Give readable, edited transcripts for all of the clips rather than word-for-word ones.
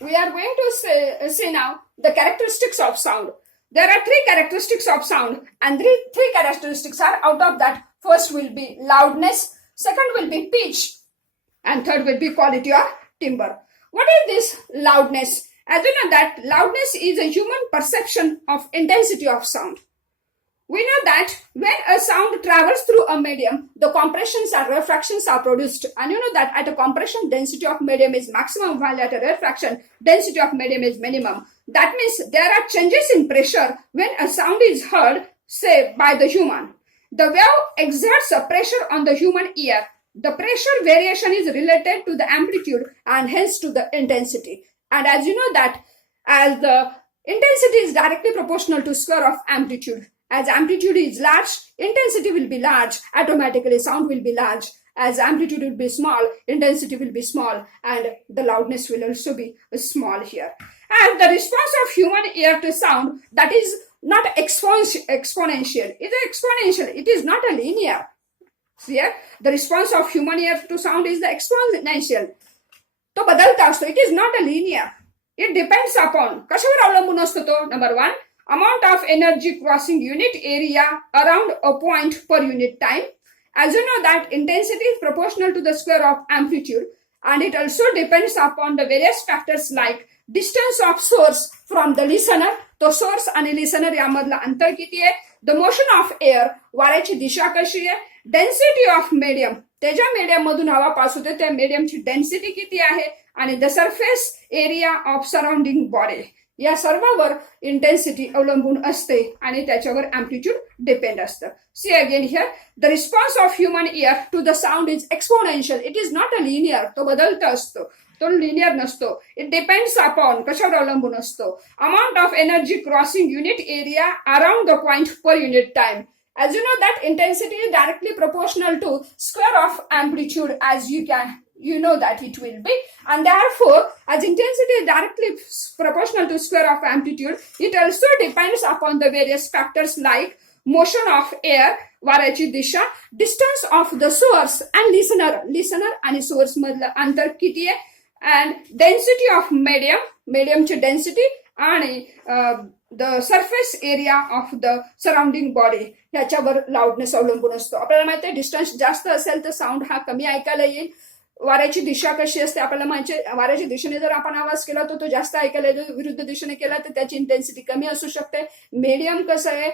we are going to say now the characteristics of sound. There are three characteristics of sound, and three characteristics are out of that. First will be loudness, second will be pitch, and third will be quality or timbre. What is this loudness? As you know that loudness is a human perception of intensity of sound. We know that when a sound travels through a medium, the compressions and refractions are produced. And you know that at a compression, density of medium is maximum, while at a refraction, density of medium is minimum. That means there are changes in pressure when a sound is heard, say, by the human. The wave exerts a pressure on the human ear. The pressure variation is related to the amplitude and hence to the intensity. And as you know that as the intensity is directly proportional to square of amplitude. As amplitude is large, intensity will be large. Automatically sound will be large. As amplitude will be small, intensity will be small, and the loudness will also be small here. And the response of human ear to sound, that is not exponential. It is exponential. It is not a linear. Here, the response of human ear to sound is the exponential. तो बदलता असतो. It is not a linear. It depends upon कशावर अवलंबून असतो तो. Number one, amount of energy crossing unit area around a point per unit time. As you know that intensity is proportional to the square of amplitude, and it also depends upon the various factors like distance of source from the listener. तो source आणि listener यामधला अंतर किती आहे, the motion of air, वाऱ्याची दिशा कशी आहे, density of medium, ते ज्या मीडियम मधून हवा पास होते त्या मीडियमची डेन्सिटी किती आहे, आणि the surface area of surrounding body, या सर्वांवर इंटेन्सिटी अवलंबून असते आणि त्याच्यावर अँप्लिट्यूड डिपेंड असतं. See again here, the response of human ear to the sound is exponential. It is not a linear. तो बदलता असतो, तो लिनियर नसतो. इट डिपेंड्स अपॉन कशावर अवलंबून असतो, amount of energy crossing unit area around the point per unit time. As you know that intensity is directly proportional to square of amplitude, as you know that it will be, and therefore as intensity is directly proportional to square of amplitude, it also depends upon the various factors like motion of air, वाऱ्याची दिशा, distance of the source and listener आणि source मधलं अंतर किती आहे, and density of mediumची density आणि the surface area of the surrounding body ह्याच्यावर loudness अवलंबून असतो. आपल्याला माहिती आहे डिस्टन्स जास्त असेल तर साऊंड हा कमी ऐकायला येईल. वाऱ्याची दिशा कशी असते आपल्याला माहिती आहे, वाऱ्याच्या दिशेने जर आपण आवाज केला तर तो जास्त ऐकायला येतो, विरुद्ध दिशेने केला तर त्याची इंटेन्सिटी कमी असू शकते. मीडियम कसं आहे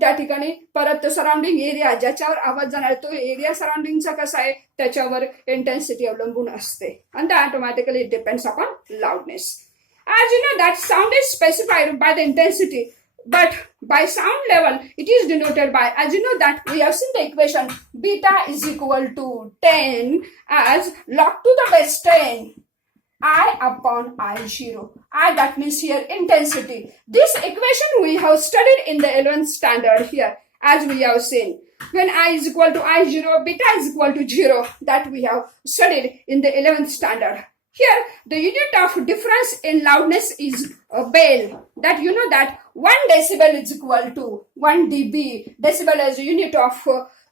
त्या ठिकाणी, परत सराउंडिंग एरिया ज्याच्यावर आवाज जाणार तो एरिया सराउंडिंगचा कसा आहे त्याच्यावर इंटेन्सिटी अवलंबून असते. and automatically it depends upon loudness. As you know that sound is specified by the intensity, but by sound level it is denoted by, as you know that we have seen the equation beta is equal to 10 as log to the base 10 I upon I0. I, that means here intensity. This equation we have studied in the 11th standard here, as we have seen. When I is equal to I0, beta is equal to 0, that we have studied in the 11th standard. Here, the unit of difference in loudness is a bell. That you know that 1 decibel is equal to 1 dB. Decibel is a unit of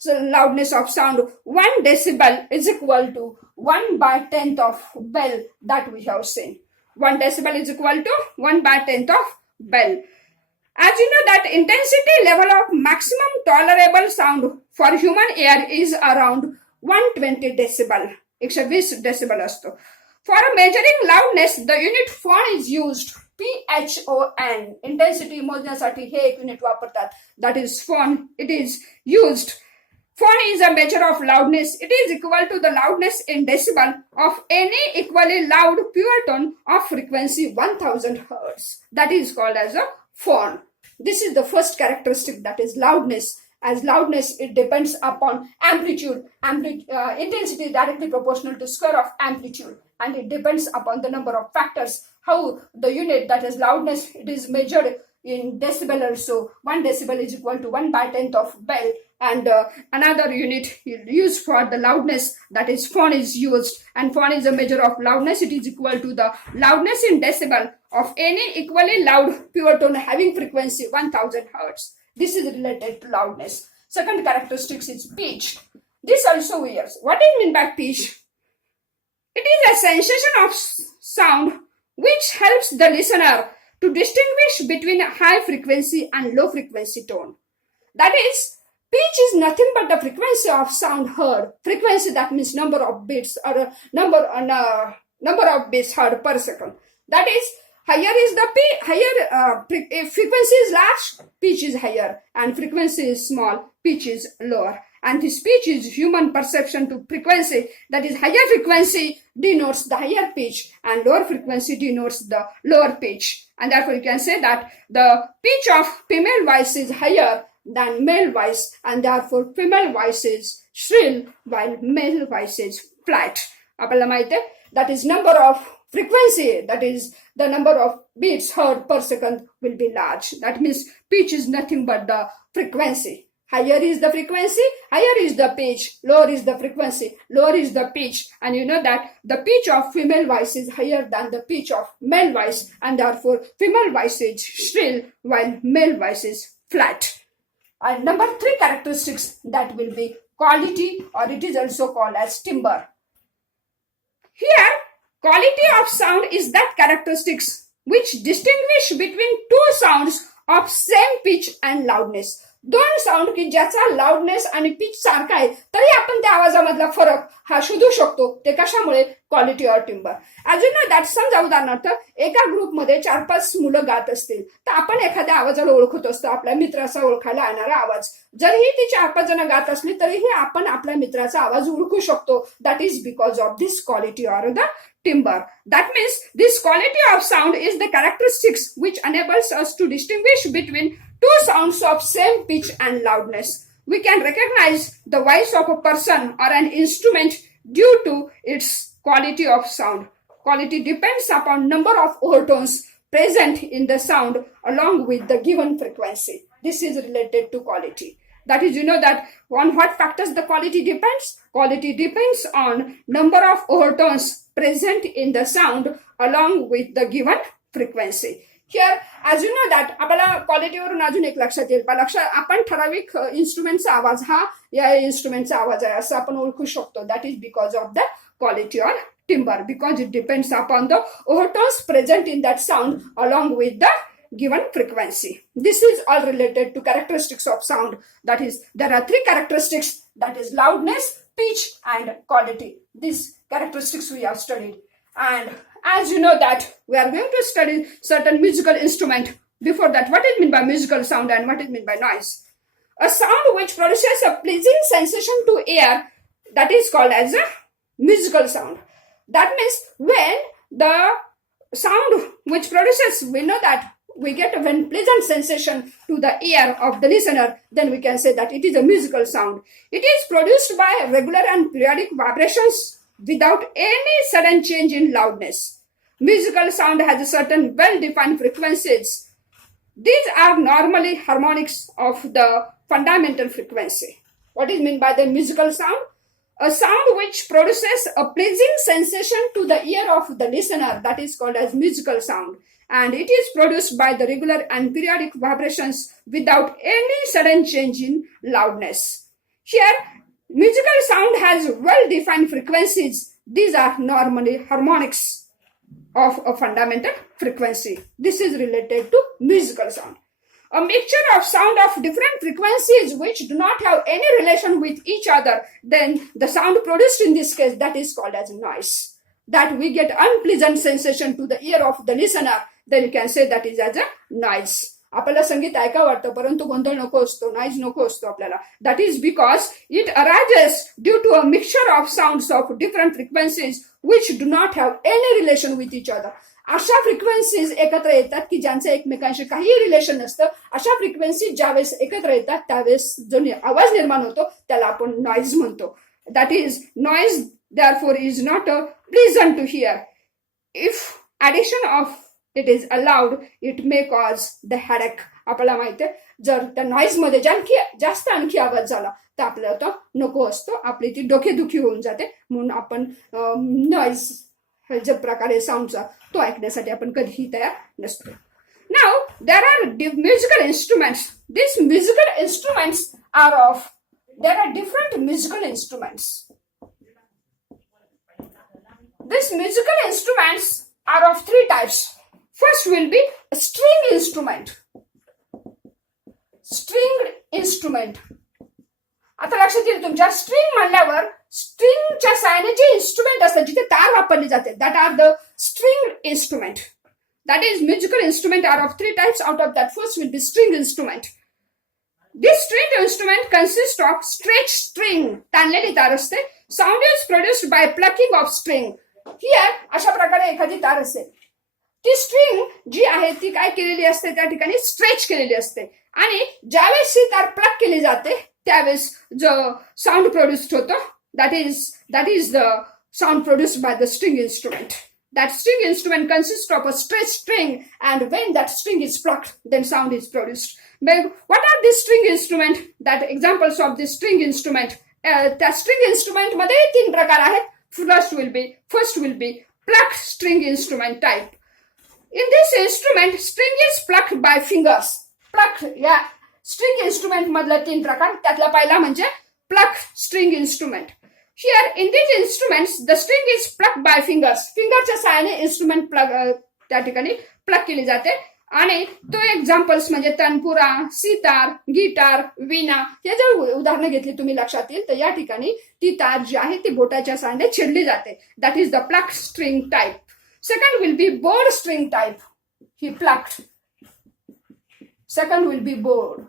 loudness of sound. 1 decibel is equal to 1/10th of bell, that we have seen. 1 decibel is equal to 1/10th of bell. As you know that intensity level of maximum tolerable sound for human ear is around 120 decibel. 120 decibel असतो. For measuring loudness, the unit phon is used. PHON. Intensity मोजण्यासाठी हे एक unit वापरतात. That is phon. It is used. Phon is a measure of loudness. It is equal to the loudness in decibel of any equally loud pure tone of frequency 1000 Hz. That is called as a phon. This is the first characteristic, that is loudness. As loudness, it depends upon amplitude. Intensity is directly proportional to square of amplitude, and it depends upon the number of factors. How the unit, that is loudness, it is measured in decibel also. 1 decibel is equal to 1/10th of bell, and another unit used for the loudness, that is phon, is used, and phon is a measure of loudness. It is equal to the loudness in decibel of any equally loud pure tone having frequency 1000 Hz. This is related to loudness. Second characteristic is pitch. This also we use. What do you mean by pitch? It is a sensation of sound which helps the listener to distinguish between a high frequency and low frequency tone. That is, pitch is nothing but the frequency of sound heard. Frequency, that means number of beats or number of beats heard per second. That is, higher is the if frequency is large, pitch is higher, and frequency is small, pitch is lower. And this pitch is human perception to frequency. That is, higher frequency denotes the higher pitch and lower frequency denotes the lower pitch. And therefore you can say that the pitch of female voice is higher than male voice, and therefore female voice is shrill while male voice is flat. आपल्याला माहिती आहे, that is number of frequency, that is the number of beats heard per second will be large. That means pitch is nothing but the frequency. Higher is the frequency, higher is the pitch, lower is the frequency, lower is the pitch. And you know that the pitch of female voice is higher than the pitch of male voice, and therefore female voice is shrill while male voice is flat. And number 3 characteristics, that will be quality, or it is also called as timbre. Here, quality of sound is that characteristics which distinguish between two sounds of same pitch and loudness. दोन sound की ज्याचा loudness आणि pitch सारखा आहे तरी आपण त्या आवाजामधला फरक हा शोधू शकतो. ते कशामुळे? Quality or timber. As you know that, समजा उदाहरणार्थ एका ग्रुपमध्ये 4-5 मुलं गात असतील तर आपण एखाद्या आवाजाला ओळखत असतो, आपल्या मित्राचा ओळखायला येणारा आवाज. जरीही ती 4-5 जण गात असली तरीही आपण आपल्या मित्राचा आवाज ओळखू शकतो. That is because of this quality or the timbre. That means this quality of sound is the characteristics which enables us to distinguish between two sounds of same pitch and loudness. We can recognize the voice of a person or an instrument due to its quality of sound. Quality depends upon number of overtones present in the sound along with the given frequency. This is related to quality. That is, you know that on what factors the quality depends? Quality depends on number of overtones present in the sound along with the given frequency. Here, as you know that, आपल्याला क्वालिटीवरून अजून एक लक्षात येईल. आपण ठराविक इन्स्ट्रुमेंटचा आवाज हा या इन्स्ट्रुमेंटचा आवाज आहे असं आपण ओळखू शकतो. That is because of the quality or timbre, because it depends upon the overtones present in that sound along with the given frequency. This is all related to characteristics of sound. That is, there are 3 characteristics, that is loudness, pitch and quality. These characteristics we have studied. And as you know that we are going to study certain musical instrument. Before that, what is meant by musical sound and what is meant by noise? A sound which produces a pleasing sensation to ear, that is called as a musical sound. That means when the sound which produces, we know that we get a very pleasant sensation to the ear of the listener, then we can say that it is a musical sound. It is produced by regular and periodic vibrations without any sudden change in loudness. Musical sound has a certain well-defined frequencies. These are normally harmonics of the fundamental frequency. What is meant by the musical sound? A sound which produces a pleasing sensation to the ear of the listener, that is called as musical sound. And it is produced by the regular and periodic vibrations without any sudden change in loudness. Here, musical sound has well-defined frequencies. These are normally harmonics of a fundamental frequency. This is related to musical sound. A mixture of sound of different frequencies which do not have any relation with each other, then the sound produced in this case, that is called as noise. That we get unpleasant sensation to the ear of the listener, then you can say that is as a noise. आपल्याला संगीत ऐका वाटतं परंतु गोंधळ नको असतो, noise नको असतो आपल्याला. That is because it arises due to a mixture of sounds of different frequencies which do not have any relation with each other. अशा फ्रिक्वेन्सीज एकत्र येतात की ज्यांचं एकमेकांशी काही रिलेशन नसतं. अशा फ्रिक्वेन्सीज ज्यावेळेस एकत्र येतात त्यावेळेस जो आवाज निर्माण होतो त्याला आपण नॉइज म्हणतो. That is noise therefore is not pleasant to hear. If addition of it is allowed, it may cause the headache. आपल्याला माहिती आहे जर त्या नॉइज मध्ये जास्त आणखी आवाज झाला तर आपल्याला तो नको असतो, आपली ती डोकेदुखी होऊन जाते. म्हणून आपण नॉइज ज्या प्रकारे साऊंडचा तो ऐकण्यासाठी आपण कधीही तयार नसतो. Now there are musical instruments. These musical instruments are of, there are different musical instruments. These musical instruments are of three types. First will be a string instrument. Stringed instrument. आता लक्षात येईल तुमच्या स्ट्रिंग म्हणल्यावर स्ट्रिंगच्या साहाय्याने जे instrument असतात जिथे तार वापरले जाते that are the string instrument. That is, musical instrument are of three types. Out of that, first will be string instrument. This string instrument consists of stretched string. ताणलेली तार असते. Sound is produced by plucking of string. Here, अशा प्रकारे एखादी तार असेल. ती string जी आहे ती काय केलेली असते त्या ठिकाणी स्ट्रेच केलेली असते आणि ज्यावेळेस ही तार प्लग केली जाते त्यावेळेस जो साऊंड प्रोड्यूस्ड होतो that is the sound produced by the string instrument. That string instrument consists of a stretched string, and when that string is plucked, then sound is produced. But what are these string instruments? That examples of this string instrument. That string instrument मध्ये तीन प्रकार आहेत. First will be plucked string instrument type. In this instrument, string is plucked by fingers. Plucked या string instrument मधला तीन प्रकार. त्यातला पहिला म्हणजे plucked string instrument. Here, in these instruments, the string is plucked by fingers. Fingerच्या साहाय्याने instrument त्या ठिकाणी प्लग केली जाते आणि तो एक्झाम्पल्स म्हणजे तनपुरा, सितार, गिटार, वीणा हे जर उदाहरणं घेतली तुम्ही लक्षात येईल तर या ठिकाणी ती तार जी आहे ती बोटाच्या साहाय्याने छेडली जाते. That is the plucked string type. Second will be bowed string type. He plucked. Second will be bowed.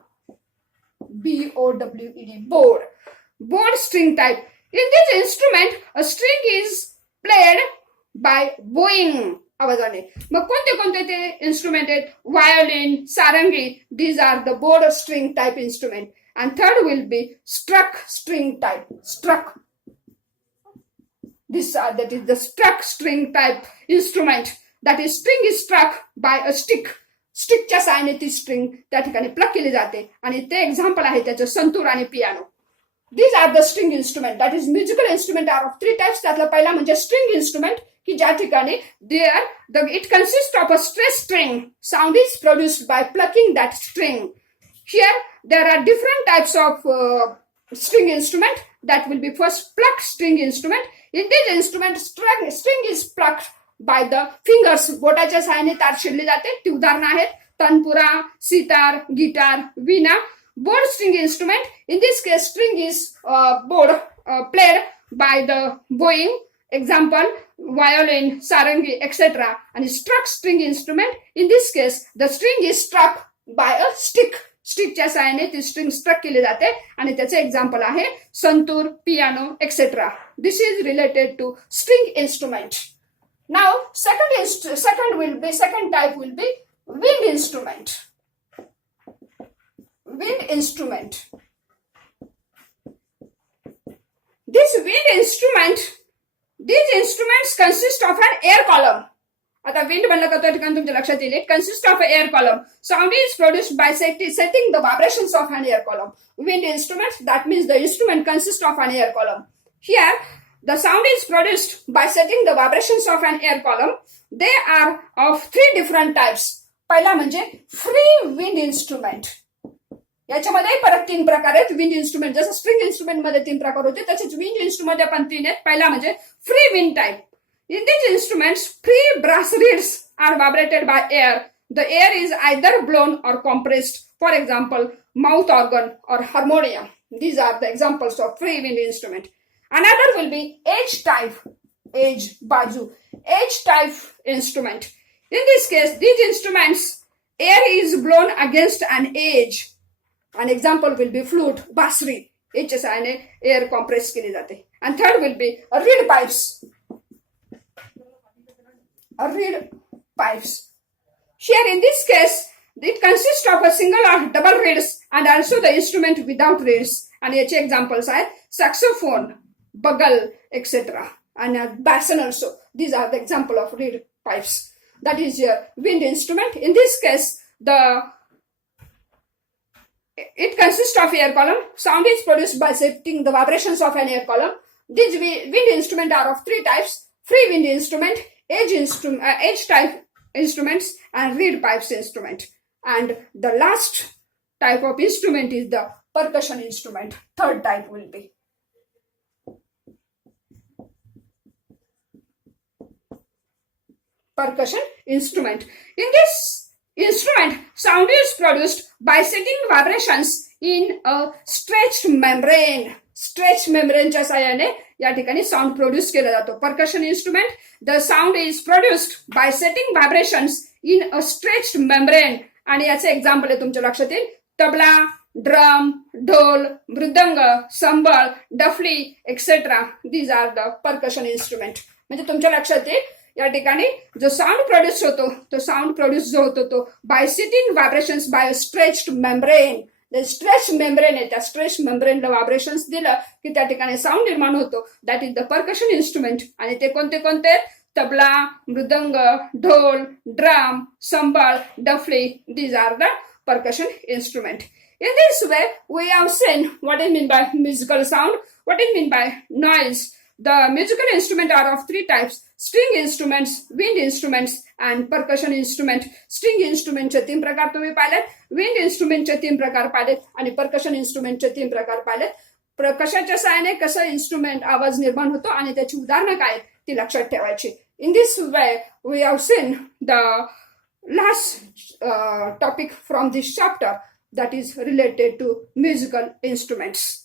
B-O-W-E-D. Bowed. Bowed string type. In this instrument, a string is played by bowing आवाजाने. मग कोणते कोणते ते instrument आहेत? Violin, sarangi. These are the bowed string type instrument. And third will be struck string type. Struck. That is the struck string type instrument. That is, string is struck by a stick. स्टिकच्या साहाय्याने ती string त्या ठिकाणी plug केली जाते आणि ते example आहे त्याचं संतूर आणि piano. These are the string instrument. That is, musical instrument are of three types. त्यातला पहिला म्हणजे string instrument की ज्या ठिकाणी it consists of a stretched string. Sound is produced by plucking that string. Here there are different types of string instrument. That will be first plucked string instrument. In this instrument, string is plucked by the fingers. बोटाच्या साहाय्याने तार छेडली जाते. ती उदाहरणं आहेत तनपुरा, sitar, guitar, Veena. Bowed string instrument. In this case, string is played by the bowing. Example, violin, sarangi, etc. And struck string instrument. In this case, the string is struck by a stick. स्टिकच्या साहाय्याने ती string struck केली जाते आणि त्याचे example आहे santoor, piano, etcetera. This is related to string instrument. Now second type will be wind instrument. Wind instrument. These instruments consist of an air column. आता wind म्हणलं का त्या ठिकाणी तुमच्या लक्षात येईल. It consists of an air column. Sound is produced by setting the vibrations of an air column. Wind instrument, that means the instrument consists of an air column. Here, the sound is produced by setting the vibrations of an air column. They are of three different types. पहिला म्हणजे free wind instrument. याच्यामध्ये परत तीन प्रकार आहेत wind instrument. जसं string instrument मध्ये तीन प्रकार होते तसेच विंड इन्स्ट्रुमेंट मध्ये पण तीन आहेत. पहिला म्हणजे free wind type. In these instruments, free brass reeds are vibrated by air. The air is either blown or compressed. For example, mouth organ or harmonium. These are the examples of free wind instrument. Another will be edge, bazu. Edge type instrument. In this case, these instruments, air is blown against an edge. An example will be flute, basri. Edges and air compressed केली जाते. And third will be reed pipes. Reed pipes. Here in this case, it consists of a single or double reeds and also the instrument without reeds. And याचे examples are saxophone, bugle, etc. And basin also. These are the example of reed pipes. That is your wind instrument. In this case, it consists of air column. Sound is produced by setting the vibrations of an air column. These wind instruments are of three types: free wind instrument, edge type instruments, and reed pipes instrument. And the last type of instrument is the percussion instrument. Third type will be. percussion instrument. In this instrument, sound is produced by setting vibrations in a stretched membrane. Stretch मेम्ब्रेनच्या साह्याने या ठिकाणी sound produce केला जातो. Percussion instrument, the sound is produced by setting vibrations in a stretched membrane. आणि याचे example आहे तुमच्या लक्षात येईल, tabla, drum, dhol, mridang, sambal, daphli etcetera. These are the percussion instrument. म्हणजे तुमच्या लक्षात येईल या ठिकाणी जो साऊंड प्रोड्यूस होतो, तो साऊंड प्रोड्यूस जो होतो तो by setting vibrations by a stretched membrane. Stretch membrane आहे, त्या स्ट्रेच मेम्ब्रेनला व्हायब्रेशन्स दिलं की त्या ठिकाणी साऊंड निर्माण होतो. That is the percussion instrument. आणि ते कोणते कोणते? Tabla, mridang, dhol, drum, sambal, daphli. These are the percussion instrument. In this way, we have seen what is meant by musical sound, what is meant by noise. The musical instruments are of three types: string instruments, wind instruments, and percussion instrument. String instrument चे 3 प्रकार तुम्ही पाहिलेत, wind instrument चे 3 प्रकार पाहिलेत आणि percussion instrument चे 3 प्रकार पाहिलेत. कशाच्या सहाय्याने कसं इन्स्ट्रुमेंट आवाज निर्माण होतो आणि त्याची उदाहरणं काय आहेत ती लक्षात ठेवायची. In this way, we have seen the last topic from this chapter, that is related to musical instruments.